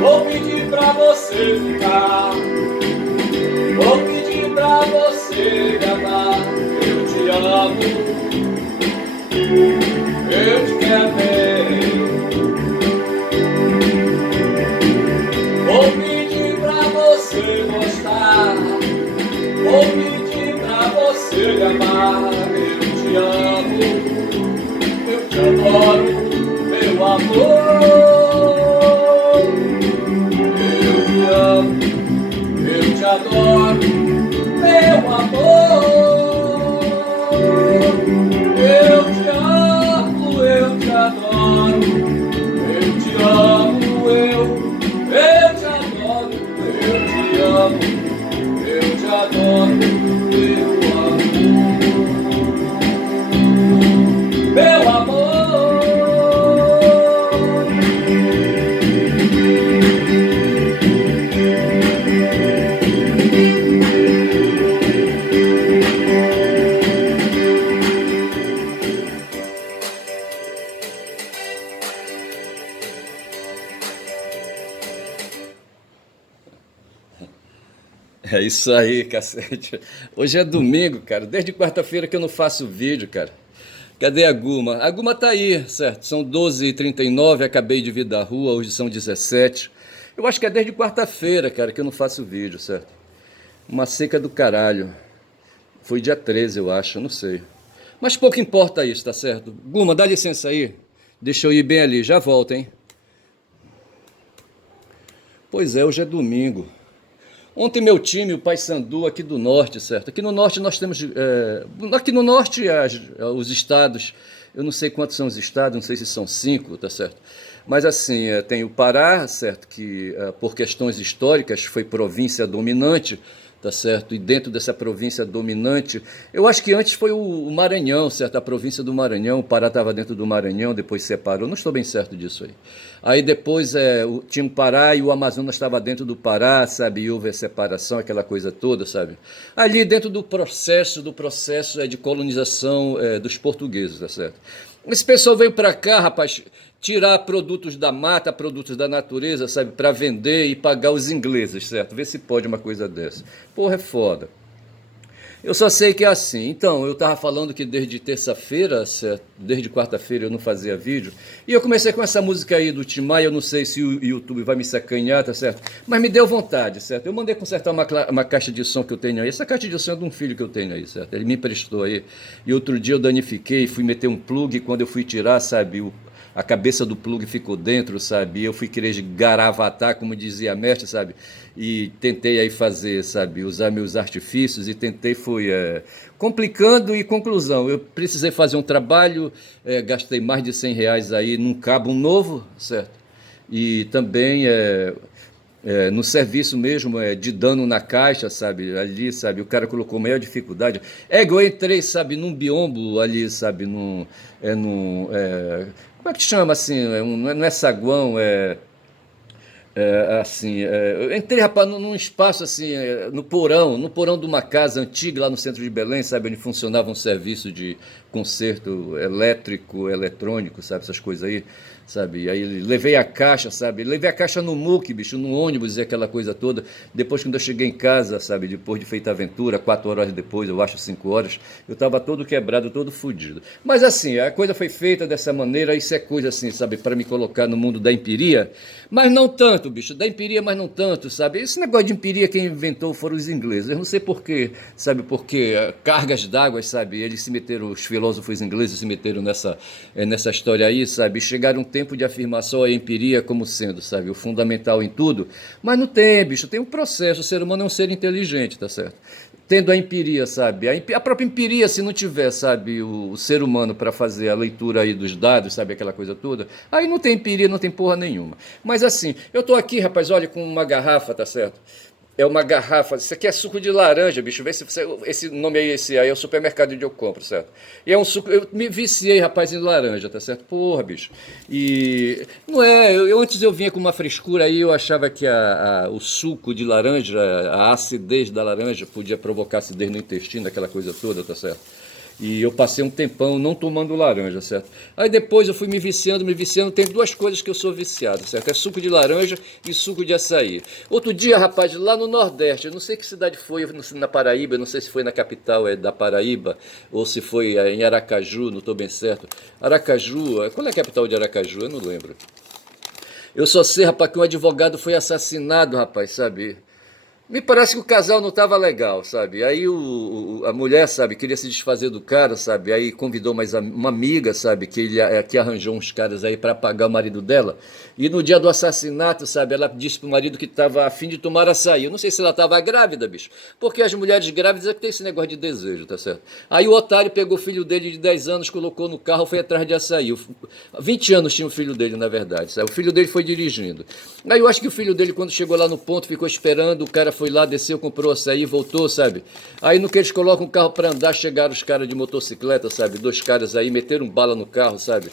Vou pedir pra você ficar, vou pedir pra você me amar. Eu te amo, eu te quero bem. Vou pedir pra você gostar, vou pedir pra você me amar. Eu te amo, eu te adoro, meu amor. Eu te amo, eu te adoro, meu amor. Eu te amo, eu te adoro, eu te amo, eu te adoro, eu te amo, eu te adoro, meu amor. É isso aí, cacete. Hoje é domingo, cara. Desde quarta-feira que eu não faço vídeo, cara. Cadê a Guma? A Guma tá aí, certo? São 12h39, acabei de vir da rua, hoje são 17. Eu acho que é desde quarta-feira, cara, que eu não faço vídeo, certo? Uma seca do caralho. Foi dia 13, eu acho, eu não sei. Mas pouco importa isso, tá certo? Guma, dá licença aí. Deixa eu ir bem ali, já volto, hein? Pois é, hoje é domingo. Ontem meu time, o Paysandu aqui do norte, certo? Aqui no norte nós temos, aqui no norte os estados, eu não sei quantos são os estados, não sei se são 5, tá certo? Mas assim, tem o Pará, certo? Que por questões históricas foi província dominante, tá certo? E dentro dessa província dominante, eu acho que antes foi o Maranhão, certo? A província do Maranhão, o Pará estava dentro do Maranhão, depois separou, não estou bem certo disso aí. Aí depois tinha o Pará e o Amazonas estava dentro do Pará, sabe? E houve a separação, aquela coisa toda, sabe? Ali dentro do processo de colonização dos portugueses, tá certo? Esse pessoal veio para cá, rapaz, tirar produtos da mata, produtos da natureza, sabe, para vender e pagar os ingleses, certo? Vê se pode uma coisa dessa. Porra, é foda. Eu só sei que é assim. Então, eu tava falando que desde terça-feira, certo? Desde quarta-feira eu não fazia vídeo. E eu comecei com essa música aí do Tim Maia, eu não sei se o YouTube vai me sacanhar, tá certo? Mas me deu vontade, certo? Eu mandei consertar uma caixa de som que eu tenho aí. Essa caixa de som é de um filho que eu tenho aí, certo? Ele me emprestou aí. E outro dia eu danifiquei, fui meter um plug e quando eu fui tirar, sabe, a cabeça do plug ficou dentro, sabe? Eu fui querer garavatar, como dizia a mestre, sabe? E tentei aí fazer, sabe? Usar meus artifícios e tentei, foi complicando e conclusão. Eu precisei fazer um trabalho, gastei mais de R$ 100 aí num cabo novo, certo? E também no serviço mesmo, de dano na caixa, sabe? Ali, sabe? O cara colocou maior dificuldade. Eu entrei, sabe, num biombo ali, sabe? Como é que chama assim? Não é saguão, assim, eu entrei, rapaz, num espaço assim, no porão de uma casa antiga lá no centro de Belém, sabe, onde funcionava um serviço de conserto elétrico, eletrônico, sabe, essas coisas aí, sabe, aí levei a caixa, sabe, levei a caixa no muque, bicho, no ônibus e aquela coisa toda, depois quando eu cheguei em casa, sabe, depois de feita a aventura, 4 horas depois, eu acho 5 horas, eu tava todo quebrado, todo fudido, mas assim, a coisa foi feita dessa maneira, isso é coisa assim, sabe, para me colocar no mundo da empiria, mas não tanto, bicho, da empiria, mas não tanto, sabe? Esse negócio de empiria quem inventou foram os ingleses. Eu não sei porquê, sabe? Porque cargas d'água, sabe? Eles se meteram, os filósofos ingleses se meteram nessa história aí, sabe? Chegaram um tempo de afirmar só a empiria como sendo, sabe? O fundamental em tudo. Mas não tem, bicho, tem um processo. O ser humano é um ser inteligente, tá certo? Tendo a empiria, sabe? A própria empiria, se não tiver, sabe, o ser humano para fazer a leitura aí dos dados, sabe, aquela coisa toda, aí não tem empiria, não tem porra nenhuma. Mas assim, eu tô aqui, rapaz, olha, com uma garrafa, tá certo? É uma garrafa, isso aqui é suco de laranja, bicho. Vê se você, esse nome aí, esse aí é o supermercado onde eu compro, certo? E é um suco, eu me viciei, rapaz, em laranja, tá certo? Porra, bicho. E não é, antes eu vinha com uma frescura aí, eu achava que o suco de laranja, a acidez da laranja podia provocar acidez no intestino, aquela coisa toda, tá certo? E eu passei um tempão não tomando laranja, certo? Aí depois eu fui me viciando, me viciando. Tem duas coisas que eu sou viciado, certo? É suco de laranja e suco de açaí. Outro dia, rapaz, lá no Nordeste, eu não sei que cidade foi, na Paraíba, eu não sei se foi na capital da Paraíba ou se foi em Aracaju, não estou bem certo. Aracaju, qual é a capital de Aracaju? Eu não lembro. Eu só sei, rapaz, que um advogado foi assassinado, rapaz, sabe? Me parece que o casal não estava legal, sabe? Aí a mulher, sabe, queria se desfazer do cara, sabe? Aí convidou mais uma amiga, sabe, que arranjou uns caras aí para pagar o marido dela. E no dia do assassinato, sabe, ela disse pro marido que estava a fim de tomar açaí. Eu não sei se ela estava grávida, bicho, porque as mulheres grávidas é que tem esse negócio de desejo, tá certo? Aí o otário pegou o filho dele de 10 anos, colocou no carro, foi atrás de açaí. 20 anos tinha o filho dele, na verdade, sabe? O filho dele foi dirigindo. Aí eu acho que o filho dele, quando chegou lá no ponto, ficou esperando, o cara foi lá, desceu, comprou açaí, voltou, sabe? Aí no que eles colocam o carro para andar, chegaram os caras de motocicleta, sabe? Dois caras aí, meteram bala no carro, sabe?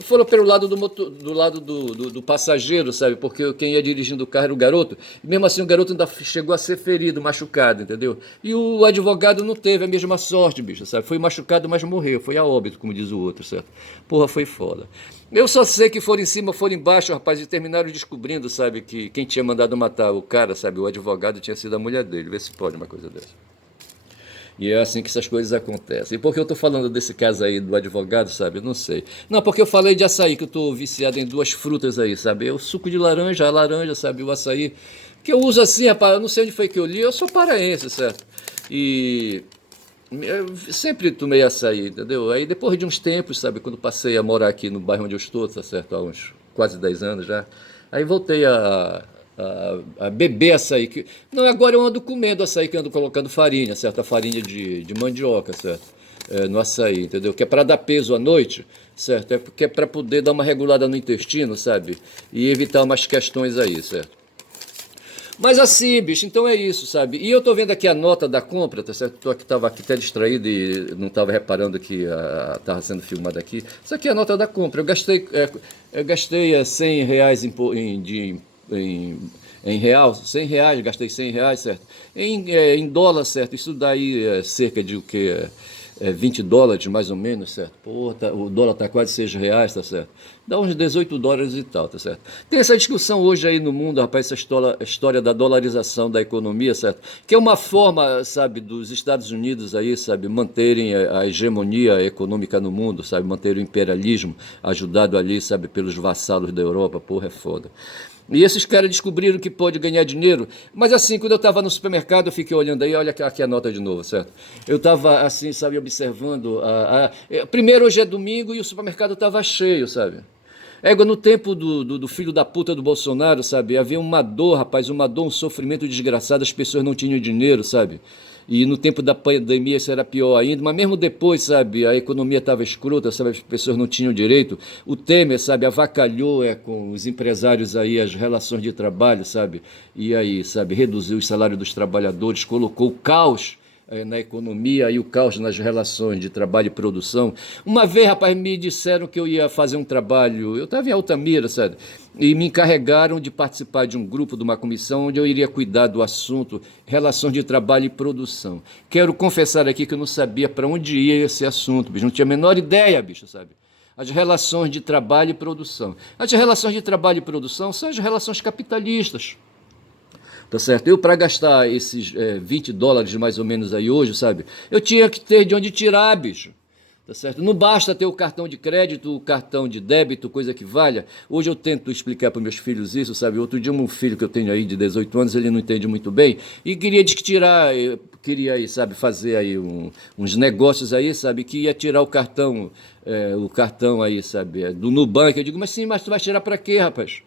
Foram pelo lado do lado do passageiro, sabe? Porque quem ia dirigindo o carro era o garoto. E mesmo assim o garoto ainda chegou a ser ferido, machucado, entendeu? E o advogado não teve a mesma sorte, bicho, sabe? Foi machucado, mas morreu. Foi a óbito, como diz o outro, certo? Porra, foi foda. Eu só sei que foram em cima, foram embaixo, rapaz, e terminaram descobrindo, sabe, que quem tinha mandado matar o cara, sabe, o advogado tinha sido a mulher dele. Vê se pode uma coisa dessa. E é assim que essas coisas acontecem. E por que eu estou falando desse caso aí do advogado, sabe? Eu não sei. Não, porque eu falei de açaí, que eu estou viciado em duas frutas aí, sabe? O suco de laranja, a laranja, sabe? O açaí. Que eu uso assim, rapaz, eu não sei onde foi que eu li, eu sou paraense, certo? E eu sempre tomei açaí, entendeu? Aí depois de uns tempos, sabe, quando passei a morar aqui no bairro onde eu estou, tá certo? Há uns quase 10 anos já. Aí voltei a beber açaí. Não, agora eu ando comendo açaí, que eu ando colocando farinha, certo? A farinha de mandioca, certo? No açaí, entendeu? Que é para dar peso à noite, certo? É porque é para poder dar uma regulada no intestino, sabe? E evitar umas questões aí, certo? Mas assim, bicho, então é isso, sabe? E eu tô vendo aqui a nota da compra, tá certo? Tô aqui, tava aqui até distraído e não tava reparando que tava sendo filmado aqui. Isso aqui é a nota da compra. Eu gastei 100 reais em real, 100 reais, gastei 100 reais, certo? Em dólar, certo? Isso daí é cerca de o quê? 20 dólares mais ou menos, certo? Pô, o dólar tá quase 6 reais, tá certo? Dá uns 18 dólares e tal, tá certo? Tem essa discussão hoje aí no mundo, rapaz, essa história da dolarização da economia, certo? Que é uma forma, sabe, dos Estados Unidos aí, sabe, manterem a hegemonia econômica no mundo, sabe, manterem o imperialismo, ajudado ali, sabe, pelos vassalos da Europa, porra, é foda. E esses caras descobriram que pode ganhar dinheiro. Mas assim, quando eu estava no supermercado, eu fiquei olhando aí, olha aqui a nota de novo, certo? Eu estava assim, sabe, observando. Primeiro, hoje é domingo e o supermercado estava cheio, sabe? No tempo do filho da puta do Bolsonaro, sabe? Havia uma dor, rapaz, uma dor, um sofrimento desgraçado, as pessoas não tinham dinheiro, sabe? E no tempo da pandemia isso era pior ainda, mas mesmo depois, sabe, a economia estava escrota, sabe, as pessoas não tinham direito. O Temer, sabe, avacalhou com os empresários aí as relações de trabalho, sabe, e aí, sabe, reduziu o salário dos trabalhadores, colocou o caos na economia e o caos nas relações de trabalho e produção. Uma vez, rapaz, me disseram que eu ia fazer um trabalho, eu estava em Altamira, sabe, e me encarregaram de participar de um grupo, de uma comissão, onde eu iria cuidar do assunto relações de trabalho e produção. Quero confessar aqui que eu não sabia para onde ia esse assunto, bicho, não tinha a menor ideia, bicho, sabe? As relações de trabalho e produção. As relações de trabalho e produção são as relações capitalistas. Tá certo? Eu, para gastar esses 20 dólares mais ou menos aí hoje, sabe? Eu tinha que ter de onde tirar, bicho. Tá certo? Não basta ter o cartão de crédito, o cartão de débito, coisa que valha. Hoje eu tento explicar para meus filhos isso, sabe? Outro dia um filho que eu tenho aí de 18 anos, ele não entende muito bem, e queria tirar, queria aí, sabe, fazer aí uns negócios aí, sabe, que ia tirar o cartão aí, sabe, do Nubank. Eu digo, mas sim, mas tu vai tirar para quê, rapaz?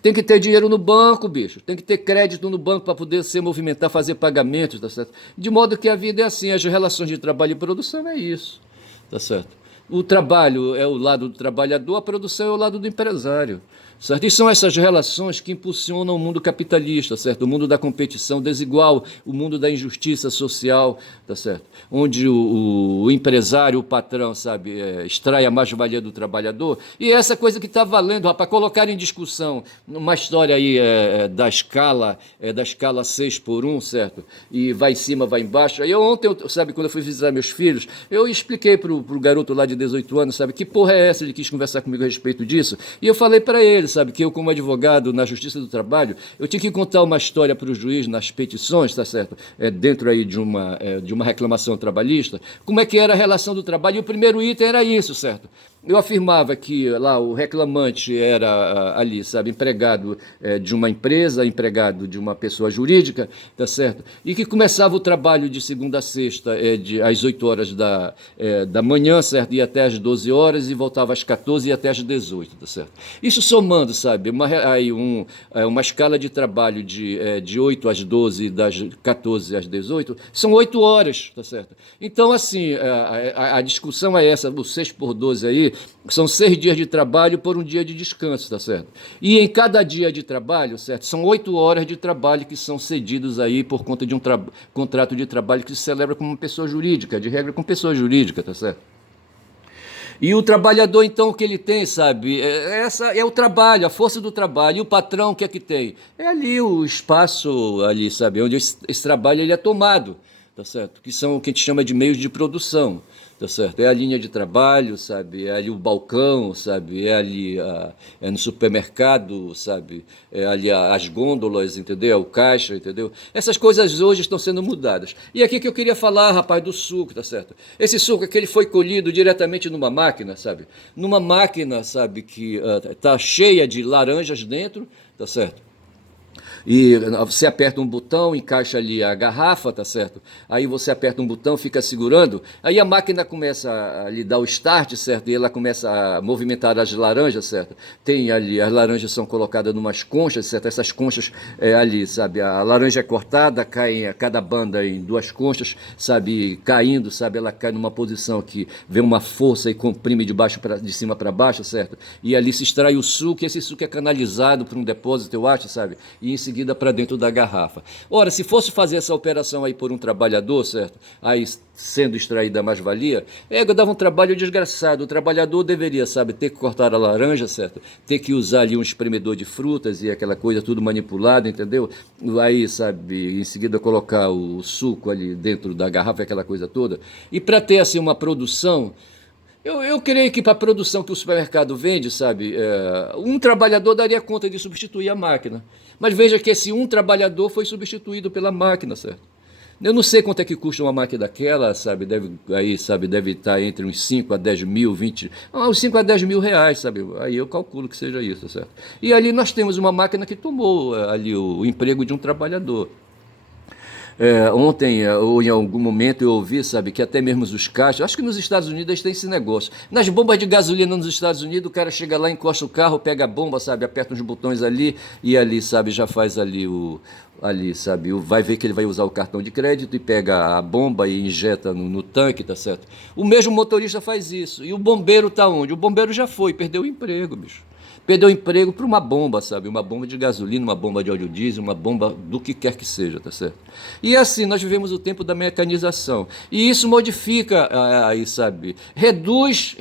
Tem que ter dinheiro no banco, bicho. Tem que ter crédito no banco para poder se movimentar, fazer pagamentos, tá certo? De modo que a vida é assim, as relações de trabalho e produção é isso, tá certo? O trabalho é o lado do trabalhador, a produção é o lado do empresário. certo? E são essas relações que impulsionam o mundo capitalista, certo? O mundo da competição desigual, o mundo da injustiça social, tá certo? Onde o empresário, o patrão, sabe, extrai a mais-valia do trabalhador. E é essa coisa que está valendo, rapaz, colocar em discussão uma história aí da escala 6 por 1, certo? E vai em cima, vai embaixo. Aí ontem, sabe, quando eu fui visitar meus filhos, eu expliquei pro garoto lá de 18 anos, sabe, que porra é essa? Ele quis conversar comigo a respeito disso. E eu falei para ele, sabe, que eu, como advogado na Justiça do Trabalho, eu tinha que contar uma história para o juiz nas petições, tá certo? Dentro aí de uma reclamação trabalhista, como é que era a relação do trabalho. E o primeiro item era isso, certo? Eu afirmava que lá o reclamante era ali, sabe, empregado de uma empresa, empregado de uma pessoa jurídica, tá certo? E que começava o trabalho de segunda a sexta, às 8 horas da manhã, certo? Ia até às 12 horas e voltava às 14 e até às 18, tá certo? Isso somando, sabe, uma escala de trabalho de 8 às 12 e das 14 às 18, são 8 horas, tá certo? Então, assim, a discussão é essa, o 6 por 12 aí, são 6 dias de trabalho por um dia de descanso, tá certo? E em cada dia de trabalho, certo, são 8 horas de trabalho que são cedidos aí por conta de um contrato de trabalho que se celebra como uma pessoa jurídica, de regra com pessoa jurídica, tá certo? E o trabalhador, então, o que ele tem, sabe? Essa é o trabalho, a força do trabalho. E o patrão, o que é que tem? É ali o espaço, ali, sabe? Onde esse trabalho ele é tomado, tá certo? Que são o que a gente chama de meios de produção, tá certo? É a linha de trabalho, sabe? É ali o balcão, sabe? É ali no supermercado, sabe? É ali as gôndolas, entendeu? É o caixa, entendeu? Essas coisas hoje estão sendo mudadas. E aqui que eu queria falar, rapaz, do suco, tá certo? Esse suco aqui ele foi colhido diretamente numa máquina, sabe? Numa máquina, sabe, que tá cheia de laranjas dentro, tá certo? E você aperta um botão, encaixa ali a garrafa, tá certo? Aí você aperta um botão, fica segurando, aí a máquina começa a lhe dar o start, certo? E ela começa a movimentar as laranjas, certo? Tem ali, as laranjas são colocadas numas conchas, certo? Essas conchas ali, sabe? A laranja é cortada, cai cada banda em 2 conchas, sabe? Caindo, sabe? Ela cai numa posição que vem uma força e comprime de cima para baixo, certo? E ali se extrai o suco, e esse suco é canalizado para um depósito, eu acho, sabe? E em seguida para dentro da garrafa. Ora, se fosse fazer essa operação aí por um trabalhador, certo? Aí sendo extraída a mais-valia, dava um trabalho desgraçado. O trabalhador deveria, sabe, ter que cortar a laranja, certo? Ter que usar ali um espremedor de frutas e aquela coisa tudo manipulado, entendeu? Aí, sabe, em seguida colocar o suco ali dentro da garrafa, aquela coisa toda. E para ter assim uma produção, eu creio que para a produção que o supermercado vende, sabe, um trabalhador daria conta de substituir a máquina. Mas veja que esse um trabalhador foi substituído pela máquina, certo? Eu não sei quanto é que custa uma máquina daquela, sabe, deve estar entre uns 5 a 10 mil, 20, uns 5 a 10 mil reais, sabe, aí eu calculo que seja isso, certo? E ali nós temos uma máquina que tomou ali o emprego de um trabalhador. Ontem, ou em algum momento, eu ouvi, sabe, que até mesmo os caixas, acho que nos Estados Unidos eles têm esse negócio. Nas bombas de gasolina nos Estados Unidos, o cara chega lá, encosta o carro, pega a bomba, sabe, aperta uns botões ali e ali, sabe, já faz ali, sabe, vai ver que ele vai usar o cartão de crédito e pega a bomba e injeta no tanque, tá certo? O mesmo motorista faz isso. E o bombeiro tá onde? O bombeiro já foi, perdeu o emprego, bicho. Perdeu o emprego para uma bomba, sabe? Uma bomba de gasolina, uma bomba de óleo diesel, uma bomba do que quer que seja, tá certo? E assim, nós vivemos o tempo da mecanização. E isso modifica, aí, sabe? Reduz,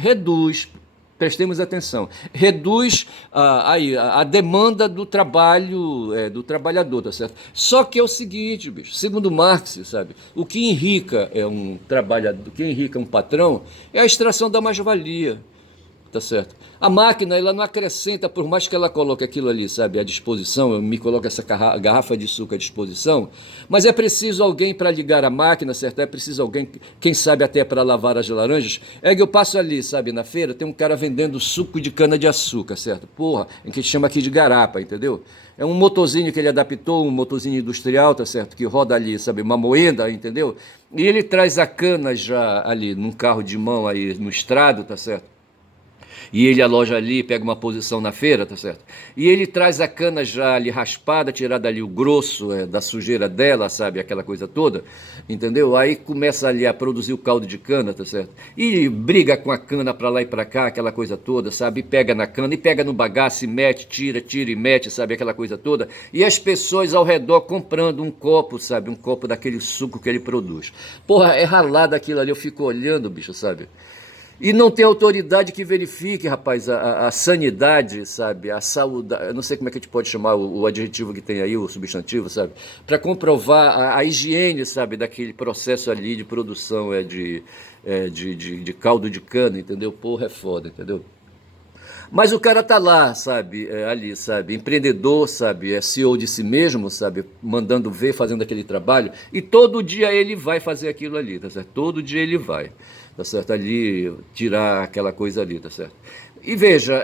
prestemos atenção, reduz a demanda do trabalho, do trabalhador, tá certo? Só que é o seguinte, bicho, segundo Marx, sabe? O que enrica um trabalhador, o que enrica um patrão é a extração da mais-valia. Tá certo? A máquina, ela não acrescenta, por mais que ela coloque aquilo ali, sabe, à disposição, me coloque essa garrafa de suco à disposição, mas é preciso alguém para ligar a máquina, certo? É preciso alguém, quem sabe até para lavar as laranjas. É que eu passo ali, sabe, na feira, tem um cara vendendo suco de cana-de-açúcar, certo? Porra, em que a gente chama aqui de garapa, entendeu? É um motorzinho que ele adaptou, um motorzinho industrial, tá certo? Que roda ali, sabe, uma moenda, entendeu? E ele traz a cana já ali num carro de mão aí no estrado, tá certo? E ele aloja ali, pega uma posição na feira, tá certo? E ele traz a cana já ali raspada, tirada ali o grosso da sujeira dela, sabe? Aquela coisa toda, entendeu? Aí começa ali a produzir o caldo de cana, tá certo? E briga com a cana pra lá e pra cá, aquela coisa toda, sabe? E pega na cana, e pega no bagaço, e mete, tira e mete, sabe? Aquela coisa toda. E as pessoas ao redor comprando um copo, sabe? Um copo daquele suco que ele produz. Porra, é ralado aquilo ali, eu fico olhando, bicho, sabe? E não tem autoridade que verifique, rapaz, a sanidade, sabe? A saúde, eu não sei como é que a gente pode chamar o adjetivo que tem aí, o substantivo, sabe? Para comprovar a higiene, sabe? Daquele processo ali de produção de caldo de cana, entendeu? Porra, é foda, entendeu? Mas o cara tá lá, sabe, ali, sabe, empreendedor, sabe, é CEO de si mesmo, sabe, mandando ver, fazendo aquele trabalho, e todo dia ele vai fazer aquilo ali, tá certo? Todo dia ele vai, tá certo? Ali, tirar aquela coisa ali, tá certo? E veja,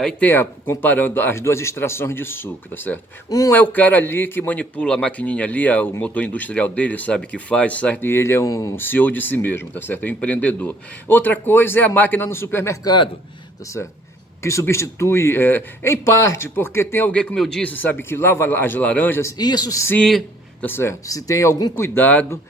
aí tem, comparando as duas extrações de suco, tá certo? Um é o cara ali que manipula a maquininha ali, o motor industrial dele, sabe, que faz, certo? E ele é um CEO de si mesmo, tá certo? É um empreendedor. Outra coisa é a máquina no supermercado, tá certo? Que substitui, em parte, porque tem alguém, como eu disse, sabe, que lava as laranjas, isso se, tá certo? Se tem algum cuidado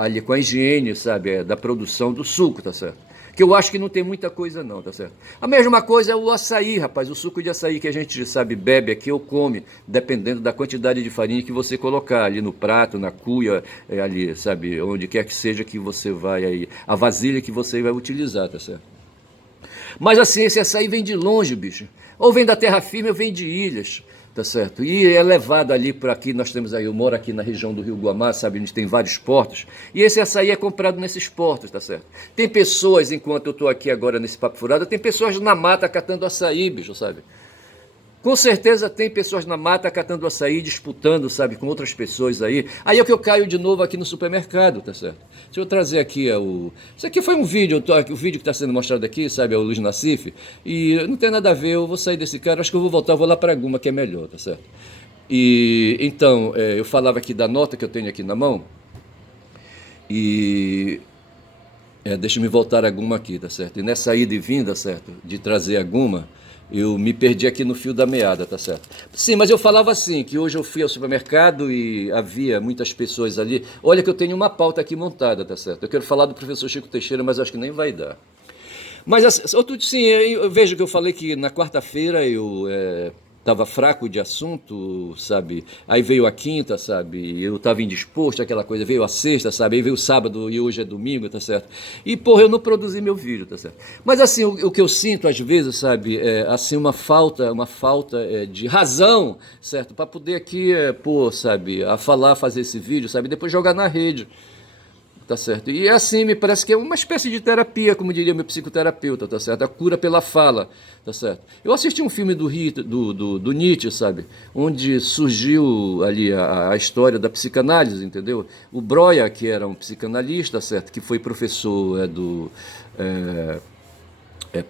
ali, com a higiene, sabe, da produção do suco, tá certo? Que eu acho que não tem muita coisa não, tá certo? A mesma coisa é o açaí, rapaz, o suco de açaí que a gente, sabe, bebe aqui ou come, dependendo da quantidade de farinha que você colocar ali no prato, na cuia, ali, sabe, onde quer que seja que você vai aí, a vasilha que você vai utilizar, tá certo? Mas assim, esse açaí vem de longe, bicho. Ou vem da terra firme ou vem de ilhas, tá certo? E é levado ali por aqui, nós temos aí, eu moro aqui na região do Rio Guamá, sabe, onde tem vários portos, e esse açaí é comprado nesses portos, tá certo? Tem pessoas, enquanto eu tô aqui agora nesse papo furado, tem pessoas na mata catando açaí, bicho, sabe? Com certeza tem pessoas na mata catando açaí, disputando, sabe, com outras pessoas aí. Aí é que eu caio de novo aqui no supermercado, tá certo? Deixa eu trazer aqui Isso aqui foi um vídeo, o vídeo que está sendo mostrado aqui, sabe, é o Luiz Nassif. E não tem nada a ver, eu vou sair desse cara, acho que eu vou voltar, vou lá para Guma, que é melhor, tá certo? E então, eu falava aqui da nota que eu tenho aqui na mão. E deixa eu voltar a Guma aqui, tá certo? E nessa ida e vinda, certo, de trazer a Guma, eu me perdi aqui no fio da meada, tá certo? Sim, mas eu falava assim, que hoje eu fui ao supermercado e havia muitas pessoas ali. Olha que eu tenho uma pauta aqui montada, tá certo? Eu quero falar do professor Chico Teixeira, mas acho que nem vai dar. Mas assim, sim, eu vejo que eu falei que na quarta-feira eu estava fraco de assunto, sabe? Aí veio a quinta, sabe? Eu estava indisposto, aquela coisa. Veio a sexta, sabe? Aí veio o sábado e hoje é domingo, tá certo? E, porra, eu não produzi meu vídeo, tá certo? Mas, assim, o que eu sinto às vezes, sabe? É, assim, uma falta de razão, certo? Para poder aqui, sabe? A falar, fazer esse vídeo, sabe? Depois jogar na rede. Tá certo? E assim, me parece que é uma espécie de terapia, como diria meu psicoterapeuta, tá certo? A cura pela fala, tá certo? Eu assisti um filme do Nietzsche, sabe? Onde surgiu ali a história da psicanálise, entendeu? O Breuer, que era um psicanalista, certo? Que foi professor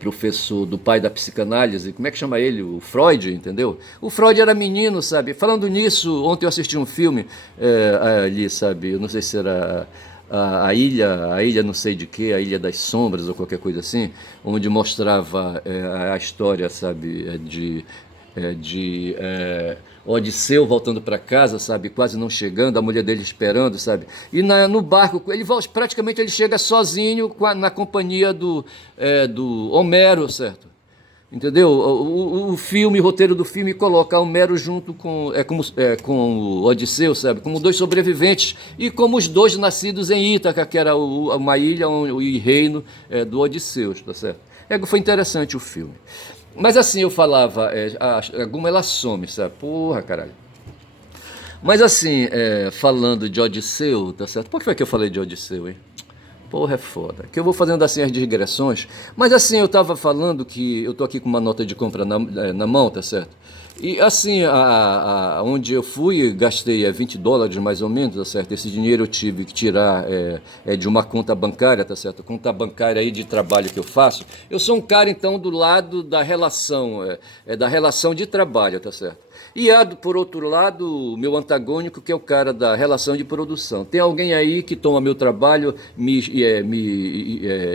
professor do pai da psicanálise, como é que chama ele? O Freud, entendeu? O Freud era menino, sabe? Falando nisso, ontem eu assisti um filme ali, sabe? Eu não sei se era a ilha não sei de que, a Ilha das Sombras ou qualquer coisa assim, onde mostrava a história, sabe, de Odisseu voltando para casa, sabe, quase não chegando, a mulher dele esperando, sabe, e no barco, praticamente ele chega sozinho na companhia do Homero, certo? Entendeu? O roteiro do filme coloca Homero junto com o Odisseu, sabe? Como dois sobreviventes e como os dois nascidos em Ítaca, que era uma ilha e reino do Odisseu, tá certo? Foi interessante o filme. Mas assim, eu falava, a Guma ela some, sabe? Porra, caralho. Mas assim, falando de Odisseu, tá certo? Por que foi que eu falei de Odisseu, hein? Porra, é foda. Que eu vou fazendo assim as digressões. Mas assim, eu tava falando que eu tô aqui com uma nota de compra na mão, tá certo? E assim, onde eu fui, gastei $20 mais ou menos, tá certo? Esse dinheiro eu tive que tirar de uma conta bancária, tá certo? Conta bancária aí de trabalho que eu faço. Eu sou um cara, então, do lado da relação de trabalho, tá certo? E há, por outro lado, o meu antagônico, que é o cara da relação de produção. Tem alguém aí que toma meu trabalho, me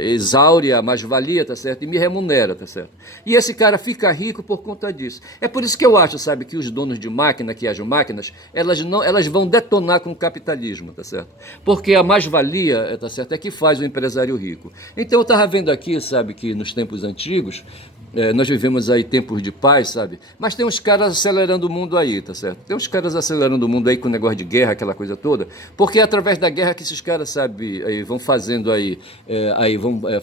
exaure a mais-valia, tá certo? E me remunera, tá certo? E esse cara fica rico por conta disso. É por isso que eu acho, sabe, que os donos de máquina, que as máquinas, elas vão detonar com o capitalismo, tá certo? Porque a mais-valia, tá certo, é que faz o empresário rico. Então eu estava vendo aqui, sabe, que nos tempos antigos, nós vivemos aí tempos de paz, sabe? Mas tem uns caras acelerando o mundo aí, tá certo? Tem uns caras acelerando o mundo aí com o negócio de guerra, aquela coisa toda, porque é através da guerra que esses caras, sabe, aí vão fazendo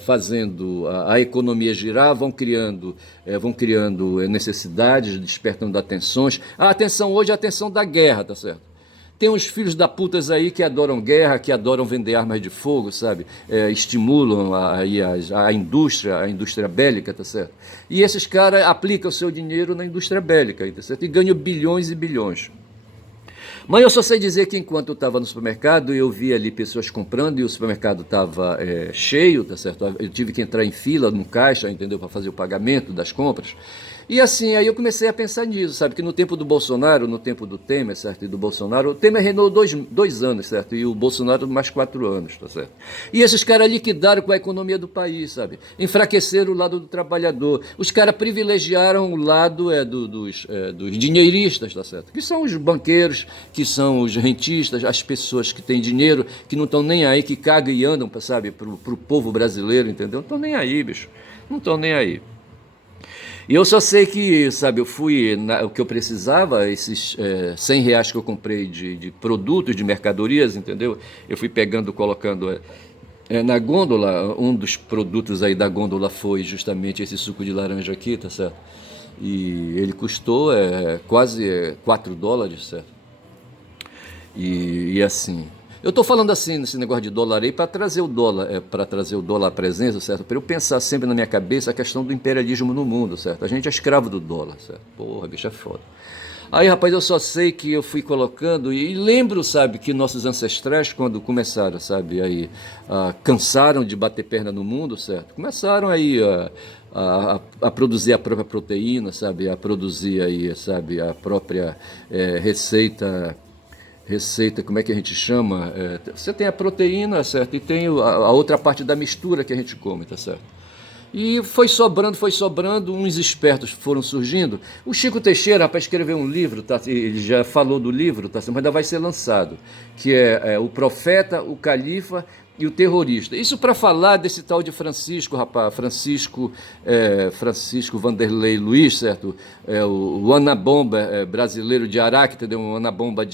fazendo a economia girar, vão criando necessidades, despertando atenções. A atenção hoje é a atenção da guerra, tá certo? Tem uns filhos da putas aí que adoram guerra, que adoram vender armas de fogo, sabe? Estimulam a indústria bélica, tá certo? E esses caras aplicam o seu dinheiro na indústria bélica, tá certo? E ganham bilhões e bilhões. Mas eu só sei dizer que enquanto eu estava no supermercado, eu vi ali pessoas comprando e o supermercado estava cheio, tá certo? Eu tive que entrar em fila no caixa, entendeu? Para fazer o pagamento das compras. E assim, aí eu comecei a pensar nisso, sabe? Que no tempo do Bolsonaro, no tempo do Temer, certo? E do Bolsonaro, o Temer reinou dois anos, certo? E o Bolsonaro mais 4 anos, tá certo? E esses caras liquidaram com a economia do país, sabe? Enfraqueceram o lado do trabalhador. Os caras privilegiaram o lado dos dinheiristas, tá certo? Que são os banqueiros, que são os rentistas, as pessoas que têm dinheiro, que não estão nem aí, que cagam e andam, sabe? Pro povo brasileiro, entendeu? Não estão nem aí, bicho. Não estão nem aí. E eu só sei que, sabe, eu fui, o que eu precisava, esses R$ 100 que eu comprei de produtos, de mercadorias, entendeu? Eu fui pegando, colocando na gôndola. Um dos produtos aí da gôndola foi justamente esse suco de laranja aqui, tá certo? E ele custou quase $4, certo? E assim... Eu estou falando assim nesse negócio de dólar aí para trazer o dólar à presença, certo? Para eu pensar sempre na minha cabeça a questão do imperialismo no mundo, certo? A gente é escravo do dólar, certo? Porra, bicho, é foda. Aí, rapaz, eu só sei que eu fui colocando e lembro, sabe, que nossos ancestrais, quando começaram, sabe, aí, cansaram de bater perna no mundo, certo? Começaram aí a produzir a própria proteína, sabe? A produzir aí, sabe, a própria receita, como é que a gente chama? Você tem a proteína, certo? E tem a outra parte da mistura que a gente come, tá certo? E foi sobrando, uns espertos foram surgindo. O Chico Teixeira, rapaz, escreveu um livro, tá? Ele já falou do livro, tá? Mas ainda vai ser lançado, que é O Profeta, o Califa e o Terrorista. Isso para falar desse tal de Francisco, rapaz, Francisco Vanderlei Luiz, certo? O Anabomba brasileiro de Araque, entendeu? Um Anabomba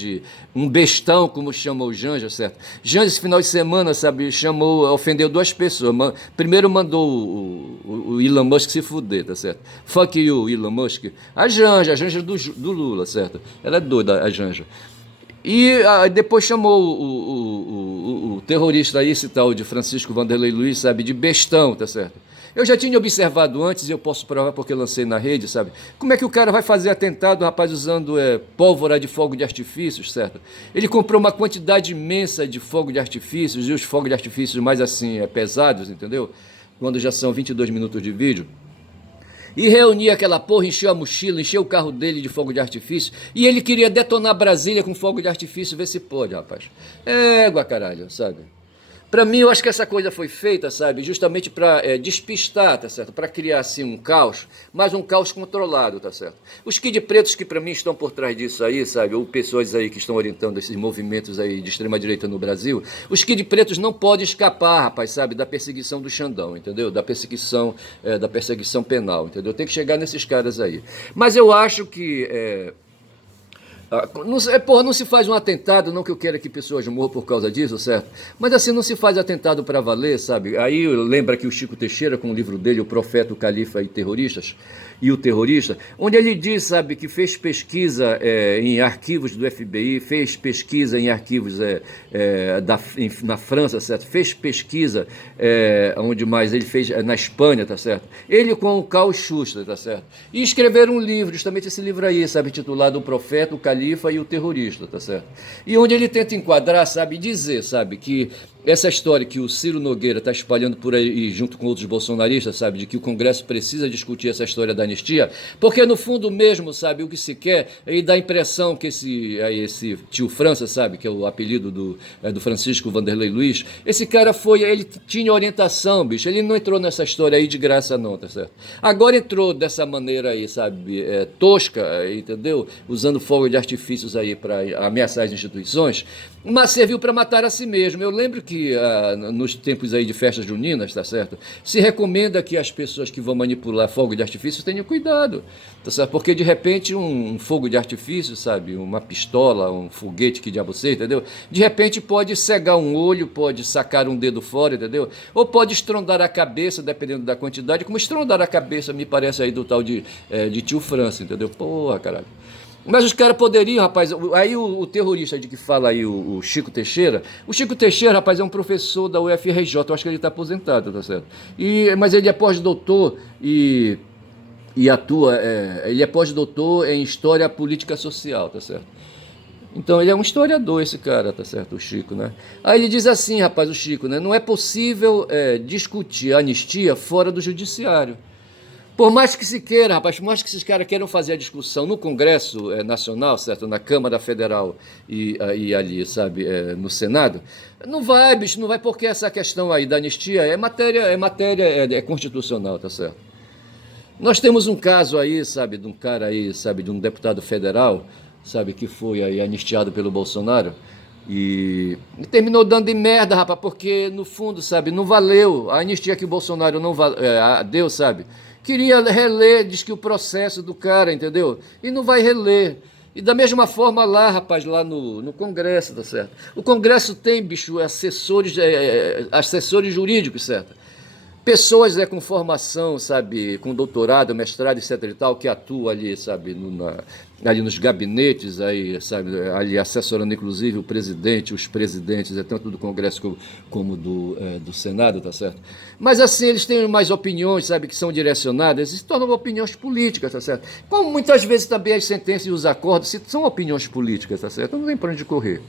um bestão, como chama o Janja, certo? Janja, esse final de semana, sabe, ofendeu 2 pessoas. Primeiro mandou o Elon Musk se fuder, tá certo? Fuck you, Elon Musk. A Janja do Lula, certo? Ela é doida, a Janja. E depois chamou o terrorista aí, esse tal de Francisco Vanderlei Luiz, sabe, de bestão, tá certo? Eu já tinha observado antes, e eu posso provar porque eu lancei na rede, sabe? Como é que o cara vai fazer atentado, rapaz, usando pólvora de fogo de artifícios, certo? Ele comprou uma quantidade imensa de fogo de artifícios, e os fogos de artifícios mais assim, pesados, entendeu? Quando já são 22 minutos de vídeo. E reuniu aquela porra, encheu a mochila, encheu o carro dele de fogo de artifício, e ele queria detonar Brasília com fogo de artifício, ver se pode, rapaz. Égua, caralho, sabe? Para mim, eu acho que essa coisa foi feita, sabe, justamente para despistar, tá certo? Para criar, assim, um caos, mas um caos controlado, tá certo? Os Kid Pretos que para mim estão por trás disso aí, sabe, ou pessoas aí que estão orientando esses movimentos aí de extrema-direita no Brasil, os Kid Pretos não podem escapar, rapaz, sabe, da perseguição do Xandão, entendeu? Da perseguição penal, entendeu? Tem que chegar nesses caras aí. Mas eu acho que... não se faz um atentado, não que eu queira que pessoas morram por causa disso, certo? Mas assim, não se faz atentado para valer, sabe? Aí lembra que o Chico Teixeira, com o livro dele, O Profeta, o Califa e o Terrorista, onde ele diz, sabe, que fez pesquisa em arquivos do FBI, fez pesquisa em arquivos na França, certo? Fez pesquisa, onde mais? Ele fez na Espanha, tá certo? Ele com o Karl Schuster, tá certo? E escreveram um livro, justamente esse livro aí, sabe, titulado O Profeta, o Califa e o Terrorista, tá certo? E onde ele tenta enquadrar, sabe, dizer, sabe, que essa história que o Ciro Nogueira está espalhando por aí, junto com outros bolsonaristas, sabe, de que o Congresso precisa discutir essa história da anistia, porque no fundo mesmo, sabe, o que se quer é dar a impressão que esse tio França, sabe, que é o apelido do Francisco Vanderlei Luiz, esse cara ele tinha orientação, bicho, ele não entrou nessa história aí de graça não, tá certo? Agora entrou dessa maneira aí, sabe, tosca, entendeu? Usando fogo de artifícios aí para ameaçar as instituições, mas serviu para matar a si mesmo. Eu lembro que nos tempos aí de festas juninas, tá certo? Se recomenda que as pessoas que vão manipular fogo de artifício tenham cuidado, tá certo? Porque de repente um fogo de artifício, sabe? Uma pistola, um foguete, que diabo sei, entendeu? De repente pode cegar um olho, pode sacar um dedo fora, entendeu? Ou pode estrondar a cabeça, dependendo da quantidade, como estrondar a cabeça, me parece aí do tal de tio França, entendeu? Porra, caralho. Mas os caras poderiam, rapaz, aí o terrorista de que fala aí, o Chico Teixeira, rapaz, é um professor da UFRJ, eu acho que ele está aposentado, tá certo? Mas ele é pós-doutor e atua, ele é pós-doutor em História Política Social, tá certo? Então ele é um historiador, esse cara, tá certo, o Chico, né? Aí ele diz assim, rapaz, o Chico, né? Não é possível discutir a anistia fora do judiciário. Por mais que se queira, rapaz, por mais que esses caras queiram fazer a discussão no Congresso Nacional, certo? Na Câmara Federal e ali, sabe, no Senado, não vai, bicho, não vai, porque essa questão aí da anistia é matéria constitucional, tá certo? Nós temos um caso aí, sabe, de um cara aí, sabe, de um deputado federal, sabe, que foi aí anistiado pelo Bolsonaro e terminou dando em merda, rapaz, porque no fundo, sabe, não valeu a anistia que o Bolsonaro não deu, sabe? Queria reler, diz que o processo do cara, entendeu? E não vai reler. E da mesma forma lá, rapaz, lá no Congresso, tá certo? O Congresso tem, bicho, assessores jurídicos, certo? Pessoas com formação, sabe, com doutorado, mestrado, etc e tal, que atuam ali, sabe, ali nos gabinetes, aí, sabe, ali assessorando inclusive o presidente, os presidentes, tanto do Congresso como do Senado, tá certo? Mas assim, eles têm mais opiniões, sabe, que são direcionadas e se tornam opiniões políticas, tá certo? Como muitas vezes também as sentenças e os acordos são opiniões políticas, tá certo? Não tem para onde correr.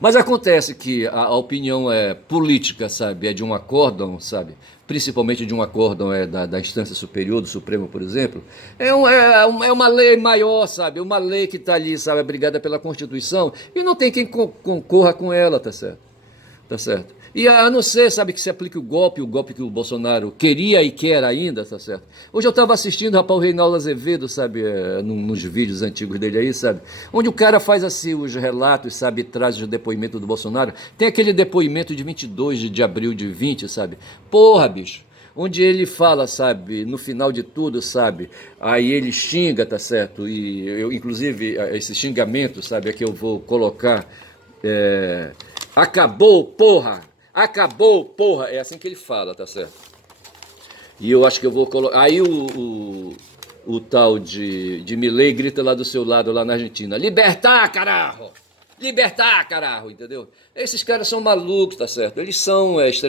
Mas acontece que a opinião política, sabe, é de um acórdão, sabe, principalmente de um acórdão da instância superior, do Supremo, por exemplo, é uma lei maior, sabe, uma lei que está ali, sabe, abrigada pela Constituição e não tem quem concorra com ela, tá certo? Tá certo? E a não ser, sabe, que se aplique o golpe que o Bolsonaro queria e quer ainda, tá certo? Hoje eu estava assistindo, rapaz, o Reinaldo Azevedo, sabe, nos vídeos antigos dele aí, sabe? Onde o cara faz assim os relatos, sabe, traz o depoimento do Bolsonaro. Tem aquele depoimento de 22 de abril de 20, sabe? Porra, bicho. Onde ele fala, sabe, no final de tudo, sabe, aí ele xinga, tá certo? E eu, inclusive, esse xingamento, sabe, é que eu vou colocar, acabou, porra! Acabou, porra! É assim que ele fala, tá certo? E eu acho que eu vou colocar. Aí o tal de Milei grita lá do seu lado, lá na Argentina: Libertar, carajo! Libertar, carajo! Entendeu? Esses caras são malucos, tá certo? Eles são extremamente